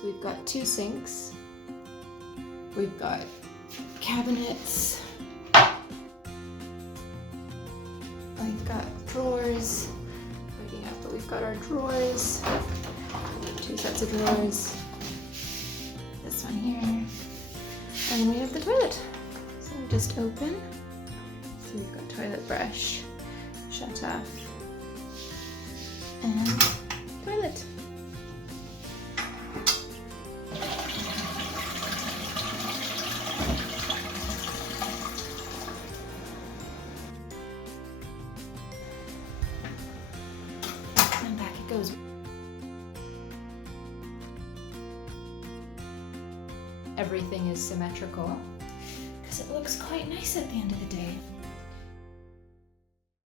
So we've got 2 sinks. We've got cabinets. We've got drawers. Looking up, but we've got our drawers. 2 sets of drawers. This one here. And then we have the toilet. So we just open. So we've got toilet brush, shut off, and toilet. And back it goes. Everything is symmetrical because it looks quite nice at the end of the day.